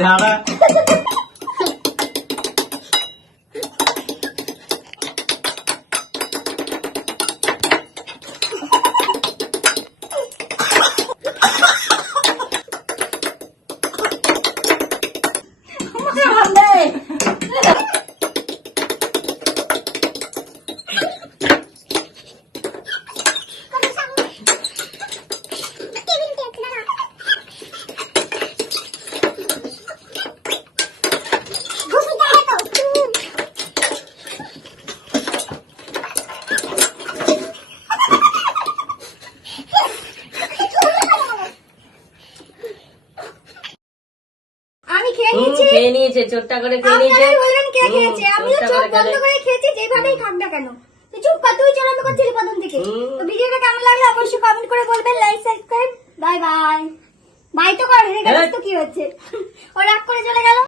দাঁড়া খেয়ে নিয়েছে, চোটটা করে খেয়ে নিয়েছে। বলবেন কে খেয়েছে? আমি তো চোখ বন্ধ করে খেয়েছি, যেভাবেই খাক না কেন। তুই চুপ কর, তুই চালানো করছিলি প্রথম থেকে। তো ভিডিওটা কেমন লাগলো অবশ্যই কমেন্ট করে বলবেন, লাইক সাবস্ক্রাইব। Bye bye. বাই তো কর, রে গেল তো কি হচ্ছে? ও রাগ করে চলে গেল।